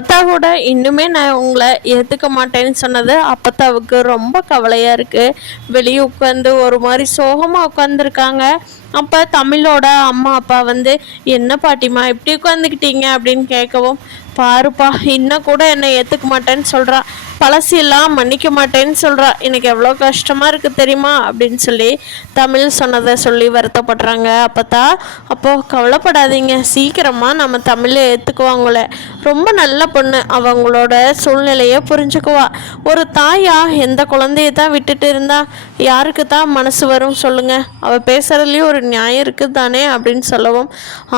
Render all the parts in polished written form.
அப்பத்தா கூட இன்னுமே நான் உங்களை ஏற்றுக்க மாட்டேன்னு சொன்னது அப்பத்தாவுக்கு ரொம்ப கவலையாக இருக்குது. வெளியே உட்காந்து ஒரு மாதிரி சோகமாக உட்காந்துருக்காங்க. அப்போ தமிழோட அம்மா அப்பா வந்து, என்ன பாட்டிமா இப்படி உட்காந்துக்கிட்டீங்க அப்படின்னு கேட்கவும், பாருப்பா இன்னும் கூட என்னை ஏற்றுக்க மாட்டேன்னு சொல்கிறா, பழசெல்லாம் மன்னிக்க மாட்டேன்னு சொல்கிறா, எனக்கு எவ்வளோ கஷ்டமாக இருக்குது தெரியுமா அப்படின்னு சொல்லி தமிழ் சொன்னதை சொல்லி வருத்தப்படுறாங்க அப்பத்தா. அப்போது கவலைப்படாதீங்க, சீக்கிரமாக நம்ம தமிழை ஏற்றுக்குவாங்களே, ரொம்ப நல்ல பொண்ணு, அவங்களோட சூழ்நிலையை புரிஞ்சுக்குவா. ஒரு தாயா எந்த குழந்தைய தான் விட்டுட்டு இருந்தா யாருக்கு தான் மனசு வரும் சொல்லுங்கள், அவள் பேசுகிறதுலேயும் ஒரு நியாயம் இருக்குது தானே அப்படின்னு சொல்லவும்,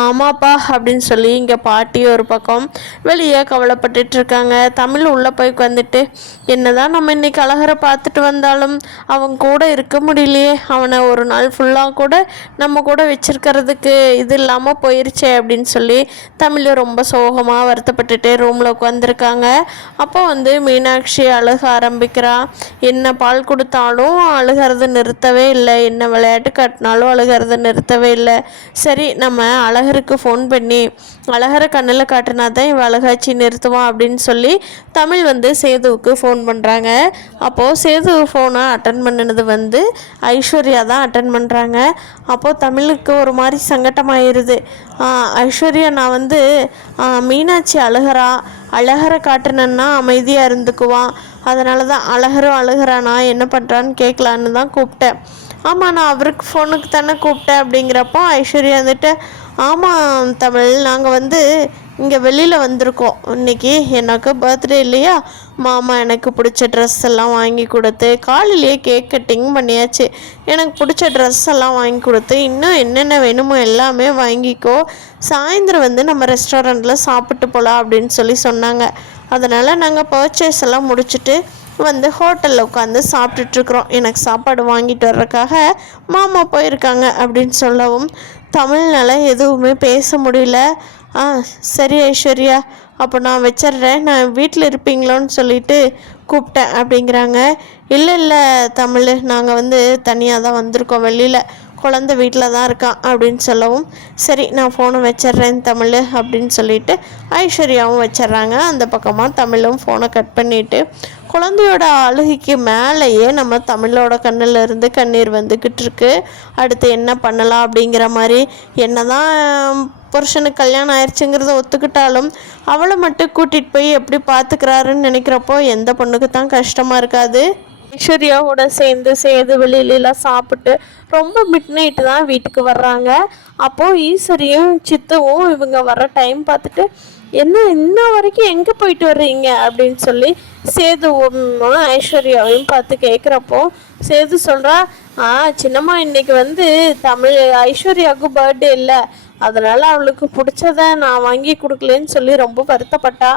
ஆமாப்பா அப்படின்னு சொல்லி இங்கே பாட்டி ஒரு பக்கம் வெளியே கவலைப்பட்டுட்டு இருக்காங்க. தமிழ் உள்ளே போய் வந்துட்டு, என்னதான் நம்ம இன்னைக்கு அழகரை பார்த்துட்டு வந்தாலும் அவங்க கூட இருக்க முடியலையே, அவனை ஒரு நாள் ஃபுல்லாக கூட நம்ம கூட வச்சிருக்கிறதுக்கு இது இல்லாமல் போயிருச்சே அப்படின்னு சொல்லி தமிழ் ரொம்ப சோகமாக வருத்தப்பட்டுட்டு ரூமில் உட்காந்துருக்காங்க. அப்போ வந்து மீனாட்சி அழுக ஆரம்பிக்கிறா. என்ன பால் கொடுத்தாலும் அழுகிறது நிறுத்தவே இல்லை, என்ன விளையாட்டு காட்டினாலும் அழுகிறது நிறுத்தவே இல்லை. சரி நம்ம அழகருக்கு ஃபோன் பண்ணி அழகரை கண்ணில் காட்டினா தான் இவன் அழகாச்சி நிறுத்துவான் அப்படின்னு சொல்லி தமிழ் வந்து சேதுவுக்கு ஃபோன் பண்ணுறாங்க. அப்போது சேது ஃபோனை அட்டன் பண்ணினது வந்து ஐஸ்வர்யா தான் அட்டன் பண்ணுறாங்க. அப்போது தமிழுக்கு ஒரு மாதிரி சங்கட்டமாயிருது. ஐஸ்வர்யா, நான் வந்து மீனாட்சி அழகரை காட்டினேன்னா அமைதியாக இருந்துக்குவான், அதனால தான் அழுகிறானா என்ன பண்ணுறான்னு கேட்கலான்னு தான் கூப்பிட்டேன். ஆமாம், நான் அவருக்கு ஃபோனுக்கு தானே கூப்பிட்டேன் அப்படிங்கிறப்போ ஐஸ்வர்யா வந்துட்டு, ஆமாம் தமிழ், நாங்கள் வந்து இங்கே வெளியில் வந்திருக்கோம், இன்றைக்கி எனக்கு பர்த்டே இல்லையா, மாமா எனக்கு பிடிச்ச ட்ரெஸ் எல்லாம் வாங்கி கொடுத்து, காலையிலேயே கேக் கட்டிங் பண்ணியாச்சு, எனக்கு பிடிச்ச ட்ரெஸ் எல்லாம் வாங்கி கொடுத்து, இன்னும் என்னென்ன வேணுமோ எல்லாமே வாங்கிக்கோ, சாயந்தரம் வந்து நம்ம ரெஸ்டாரண்ட்டில் சாப்பிட்டு போகலாம் அப்படின்னு சொல்லி சொன்னாங்க. அதனால் நாங்கள் பர்ச்சேஸ் எல்லாம் முடிச்சுட்டு வந்து ஹோட்டலில் உட்காந்து சாப்பிட்டுட்ருக்குறோம், எனக்கு சாப்பாடு வாங்கிட்டு வர்றதுக்காக மாமா போயிருக்காங்க அப்படின்னு சொல்லவும் தமிழ்னால எதுவுமே பேச முடியல. சரி ஐஸ்வர்யா, அப்போ நான் வச்சிட்றேன், நான் வீட்டில் இருப்பீங்களோன்னு சொல்லிட்டு கூப்பிட்டேன் அப்படிங்கிறாங்க. இல்லை தமிழ், நாங்கள் வந்து தனியாக தான் வந்திருக்கோம், வெளியில் குழந்தை வீட்டில் தான் இருக்கான் அப்படின்னு சொல்லவும், சரி நான் ஃபோனை வச்சிட்றேன் தமிழ் அப்படின்னு சொல்லிட்டு ஐஸ்வர்யாவும் வச்சிட்றாங்க. அந்த பக்கமாக தமிழும் ஃபோனை கட் பண்ணிவிட்டு குழந்தையோட அழுகைக்கு மேலேயே நம்ம தமிழோட கண்ணில் இருந்து கண்ணீர் வந்துக்கிட்டு இருக்கு. அடுத்து என்ன பண்ணலாம் அப்படிங்கிற மாதிரி, என்ன தான் புருஷனுக்கு கல்யாணம் ஆயிடுச்சுங்கிறத ஒத்துக்கிட்டாலும் அவளை மட்டும் கூட்டிகிட்டு போய் எப்படி பார்த்துக்கிறாருன்னு நினைக்கிறப்போ எந்த பொண்ணுக்கு தான் கஷ்டமாக இருக்காது. ஐஸ்வர்யாவோட சேர்ந்து சேது வெளியிலலாம் சாப்பிட்டு ரொம்ப மிட் நைட்டு தான் வீட்டுக்கு வர்றாங்க. அப்போது ஈஸ்வரியும் சித்துவும் இவங்க வர்ற டைம் பார்த்துட்டு, என்ன இன்ன வரைக்கும் எங்கே போயிட்டு வர்றீங்க அப்படின்னு சொல்லி சேதுவும் ஐஸ்வர்யாவையும் பார்த்து கேட்குறப்போ சேது சொல்கிறா, சின்னம்மா இன்னைக்கு வந்து ஐஸ்வர்யாவுக்கு பர்த்டே இல்லை, அதனால் அவளுக்கு பிடிச்சத நான் வாங்கி கொடுக்கலன்னு சொல்லி ரொம்ப வருத்தப்பட்டா,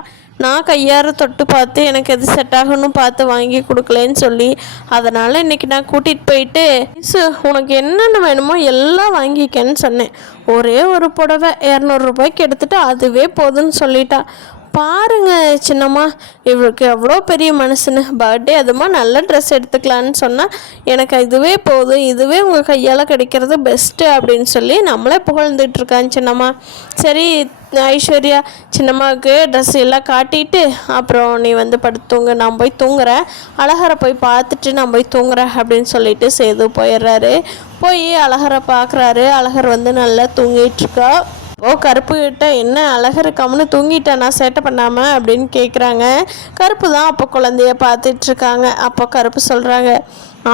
நான் கையார தொட்டு பார்த்து எனக்கு எது செட் ஆகணும் பார்த்து வாங்கி கொடுக்கலன்னு சொல்லி, அதனால் இன்றைக்கி நான் கூட்டிகிட்டு போயிட்டு உனக்கு என்னென்ன வேணுமோ எல்லாம் வாங்கிக்கன்னு சொன்னேன். ஒரே ஒரு புடவை 200 ரூபாய்க்கு எடுத்துகிட்டு அதுவே போதுன்னு சொல்லிட்டா. பாருங்க சின்னம்மா, இவளுக்கு எவ்வளோ பெரிய மனசுன்னு, பர்த்டே அதுமா நல்ல ட்ரெஸ் எடுத்துக்கலான்னு சொன்னால் எனக்கு இதுவே போதும், இதுவே உங்கள் கையால் கிடைக்கிறது பெஸ்ட்டு அப்படின்னு சொல்லி நம்மளே புகழ்ந்துட்டுருக்கான் சின்னம்மா. சரி ஐஸ்வர்யா, சின்னம்மாவுக்கு ட்ரெஸ் எல்லாம் காட்டிட்டு அப்புறம் நீ வந்து படுத்துங்க, நான் போய் தூங்குறேன், அழகரை போய் பார்த்துட்டு நான் போய் தூங்குறேன் அப்படின்னு சொல்லிட்டு சேது போயிடுறாரு. போய் அழகரை பார்க்குறாரு. அழகர் வந்து நல்லா தூங்கிட்டுருக்கா. கருப்பு கிட்ட, என்ன அழகர் கம்முன்னு தூங்கிட்டேனா சேட்டை பண்ணாமல் அப்படின்னு கேட்குறாங்க. கருப்பு தான் அப்போ குழந்தைய பார்த்துட்ருக்காங்க. அப்போ கருப்பு சொல்கிறாங்க,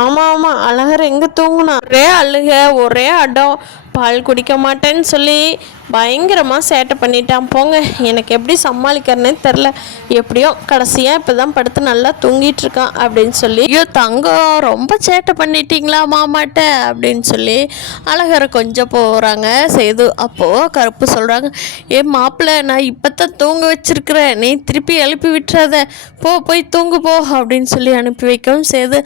ஆமாம் அழகர் எங்கே தூங்குனா, ஒரே அழுக ஒரே அடம், பால் குடிக்க மாட்டேன்னு சொல்லி பயங்கரமாக சேட்டை பண்ணிட்டான், போங்க எனக்கு எப்படி சமாளிக்கிறேன்னே தெரில, எப்படியோ கடைசியாக இப்போ தான் படுத்து நல்லா தூங்கிட்டு இருக்கான் அப்படின்னு சொல்லி, ஐயோ தங்கம் ரொம்ப சேட்டை பண்ணிட்டீங்களா மாமாட்ட அப்படின்னு சொல்லி அழகரை கொஞ்சம் போகிறாங்க சேது. அப்போது கருப்பு சொல்கிறாங்க, மாப்பிள்ளை நான் இப்போ தான் தூங்க வச்சிருக்கிறேன், நீ திருப்பி எழுப்பி விட்டுறாத, போய் தூங்கு போ அப்படின்னு சொல்லி அனுப்பி வைக்கவும் சேது,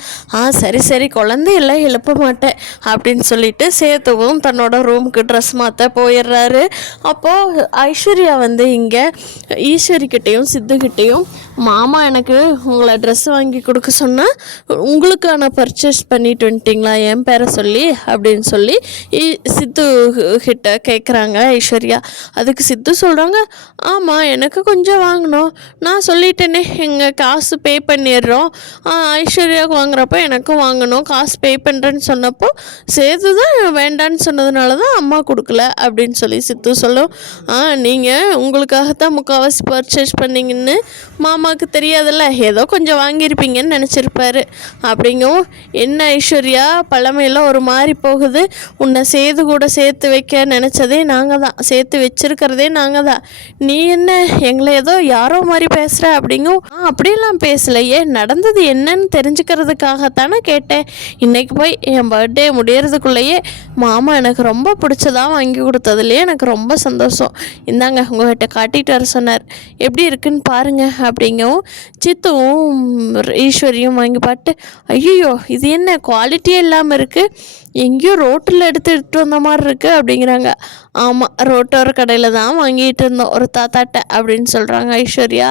சரி குழந்தையெல்லாம் எழுப்ப மாட்டேன் அப்படின்னு சொல்லிட்டு சேதுவும் தன்னோட ரூமுக்கு ட்ரெஸ் மாற்ற போயிடுறாரு. அப்போது ஐஸ்வர்யா வந்து இங்கே ஈஸ்வரிக்கிட்டேயும் சித்துக்கிட்டேயும் மாமா எனக்கு உங்களை ட்ரெஸ் வாங்கி கொடுக்க சொன்னால் உங்களுக்கான பர்ச்சேஸ் பண்ணிட்டு வந்துட்டிங்களா என் பேரை சொல்லி அப்படின்னு சொல்லி சித்து கிட்ட கேட்குறாங்க ஐஸ்வர்யா. அதுக்கு சித்து சொல்கிறாங்க, ஆமாம் எனக்கு கொஞ்சம் வாங்கணும், நான் சொல்லிட்டேனே எங்கள் காசு பே பண்ணிடுறோம், ஐஸ்வர்யாவுக்கு வாங்குறப்போ எனக்கும் வாங்கணும், காசு பே பண்ணுறேன்னு சொன்னப்போ சேது தான் வேண்டான்னு சொன்னதுனால தான் அம்மா கொடுக்கல அப்படின்னு சொல்லி சித்து சொல்லும். நீங்கள் உங்களுக்காகத்தான் முக்கால்வாசி பர்ச்சேஸ் பண்ணிங்கன்னு மாமாவுக்கு தெரியாதுல்ல, ஏதோ கொஞ்சம் வாங்கியிருப்பீங்கன்னு நினச்சிருப்பாரு அப்படிங்கவும், என்ன ஐஸ்வர்யா பழமையெல்லாம் ஒரு மாதிரி போகுது, உன்னை சேது கூட சேர்த்து வைக்க நினச்சதே நாங்கள் தான், சேர்த்து வச்சிருக்கிறதே நாங்கள் தான், நீ என்ன எங்களை ஏதோ யாரோ மாதிரி பேசுகிற அப்படிங்கும். அப்படியெல்லாம் பேசலையே, நடந்தது என்னன்னு தெரிஞ்சுக்கிறதுக்காகத்தானே கேட்டேன். இன்றைக்கி போய் என் பர்த்டே முடியறதுக்குள்ளேயே மாமா எனக்கு ரொம்ப பிடிச்சதாக வாங்கி கொடுத்ததுலேயே எனக்கு ரொம்ப சந்தோஷம், இந்தாங்க உங்கள்கிட்ட காட்டிகிட்டு வர சொன்னார், எப்படி இருக்குன்னு பாருங்கள் அப்படிங்கவும் சித்துவும் ஈஸ்வரியும் வாங்கி பாட்டு, ஐயோ இது என்ன குவாலிட்டியே இல்லாமல் இருக்குது, எங்கேயோ ரோட்டில் எடுத்துகிட்டு வந்த மாதிரி இருக்குது அப்படிங்கிறாங்க. ஆமாம் ரோட்டோர கடையில் தான் வாங்கிட்டு இருந்தோம் ஒரு தாத்தாட்ட அப்படின்னு சொல்கிறாங்க ஐஸ்வர்யா.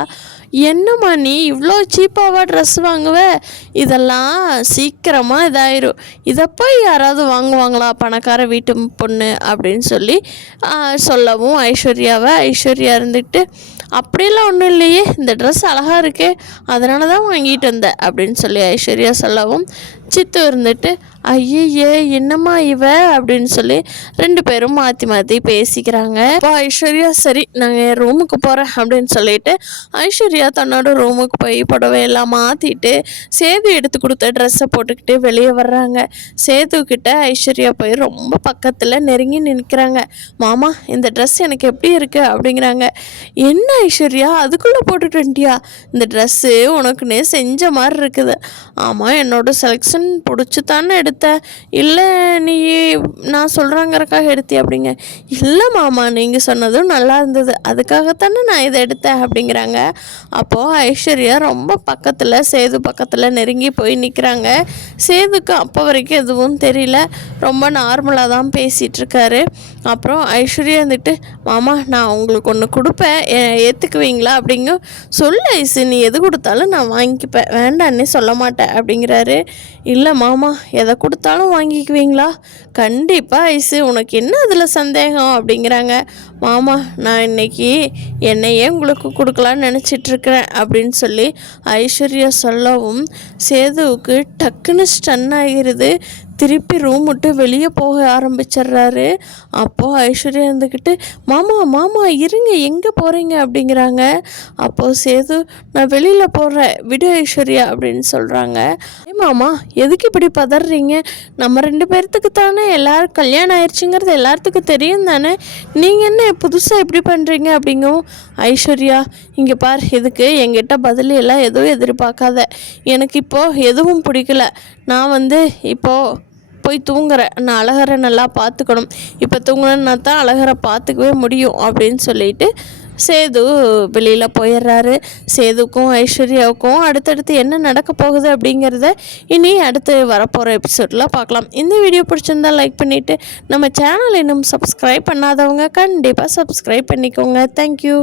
என்னம்மா நீ இவ்வளோ சீப்பாவா ட்ரெஸ் வாங்குவ, இதெல்லாம் சீக்கிரமாக இதாயிரும், இதை போய் யாராவது வாங்குவாங்களா பணக்கார வீட்டு பொண்ணு அப்படின்னு சொல்லி சொல்லவும் ஐஸ்வர்யா இருந்துட்டு, அப்படியெல்லாம் ஒன்றும் இல்லையே, இந்த ட்ரெஸ் அழகாக இருக்கே அதனால தான் வாங்கிட்டு வந்தேன் அப்படின்னு சொல்லி ஐஸ்வர்யா சொல்லவும் சித்து இருந்துட்டு, ஐயே என்னம்மா இவ அப்படின்னு சொல்லி ரெண்டு பேரும் மாற்றி மாற்றி பேசிக்கிறாங்க. அப்போ ஐஸ்வர்யா சரி நாங்கள் என் ரூமுக்கு போகிறேன் அப்படின்னு சொல்லிட்டு ஐஸ்வர்யா தன்னோட ரூமுக்கு போய் புடவையெல்லாம் மாற்றிட்டு சேது எடுத்து கொடுத்த ட்ரெஸ்ஸை போட்டுக்கிட்டு வெளியே வர்றாங்க. சேதுக்கிட்ட ஐஸ்வர்யா போய் ரொம்ப பக்கத்தில் நெருங்கி நிற்கிறாங்க. மாமா இந்த ட்ரெஸ் எனக்கு எப்படி இருக்குது அப்படிங்கிறாங்க. என்ன ஐஸ்வர்யா அதுக்குள்ளே போட்டுட்டு வந்துட்டியா, இந்த ட்ரெஸ்ஸு உனக்குன்னே செஞ்ச மாதிரி இருக்குது. ஆமாம் என்னோட செலெக்ஷன் பிடிச்சி தானே எடுத்த, இல்லை நீ நான் சொல்கிறாங்கிறக்காக எடுத்தி அப்படிங்க. இல்லை மாமா நீங்கள் சொன்னதும் நல்லா இருந்தது, அதுக்காகத்தானே நான் இதை எடுத்தேன் அப்படிங்கிறாங்க. அப்போது ஐஸ்வர்யா ரொம்ப பக்கத்தில் சேது பக்கத்தில் நெருங்கி போய் நிற்கிறாங்க. சேதுக்கு அப்போ வரைக்கும் எதுவும் தெரியல, ரொம்ப நார்மலாக தான் பேசிகிட்ருக்காரு. அப்புறம் ஐஸ்வர்யா வந்துட்டு, மாமா நான் உங்களுக்கு ஒன்று கொடுப்பேன் ஏற்றுக்குவீங்களா அப்படிங்க. சொல்ல ஐசு நீ எது கொடுத்தாலும் நான் வாங்கிப்பேன், வேண்டான்னே சொல்ல மாட்டேன் அப்படிங்கிறாரு. இல்லை மாமா எதை கொடுத்தாலும் வாங்கிக்குவீங்களா, கண்டிப்பாக ஐசு உனக்கு என்ன அதில் சந்தேகம் அப்படிங்கிறாங்க. மாமா நான் இன்னைக்கு என்னையே உங்களுக்கு கொடுக்கலான்னு நினச்சிட்ருக்கிறேன் அப்படின்னு சொல்லி ஐஸ்வர்யா சொல்லவும் சேதுவுக்கு டக்குன்னு ஸ்டன் ஆகிருது. திருப்பி ரூம் விட்டு வெளியே போக ஆரம்பிச்சிட்றாரு. அப்போது ஐஸ்வர்யா இருந்துக்கிட்டு, மாமா இருங்க எங்கே போகிறீங்க அப்படிங்கிறாங்க. அப்போது சேது நான் வெளியில் போகிறேன் விடு ஐஸ்வர்யா அப்படின்னு சொல்கிறாங்க. மாமா எதுக்கு இப்படி பதறீங்க, நம்ம ரெண்டு பேர்த்துக்கு தானே எல்லாரும் கல்யாணம் ஆயிடுச்சுங்கிறது எல்லாத்துக்கும் தெரியும் தானே, நீங்கள் என்ன புதுசாக எப்படி பண்ணுறீங்க அப்படிங்கவும், ஐஸ்வர்யா இங்கே பார் இதுக்கு என்கிட்ட பதில் எல்லாம் எதுவும் எதிர்பார்க்காத, எனக்கு இப்போது எதுவும் பிடிக்கல, நான் இப்போது போய் தூங்குறேன், நான் அழகரை நல்லா பார்த்துக்கணும், இப்போ தூங்குறேன்னா தான் அழகரை பார்த்துக்கவே முடியும் அப்படின்னு சொல்லிட்டு சேது வெளியில் போயிடுறாரு. சேதுக்கும் ஐஸ்வர்யாவுக்கும் அடுத்தடுத்து என்ன நடக்க போகுது அப்படிங்கிறத இனி அடுத்து வரப்போகிற எபிசோடில் பார்க்கலாம். இந்த வீடியோ பிடிச்சிருந்தால் லைக் பண்ணிவிட்டு நம்ம சேனல் இன்னும் சப்ஸ்கிரைப் பண்ணாதவங்க கண்டிப்பாக சப்ஸ்கிரைப் பண்ணிக்கோங்க. தேங்க்யூ.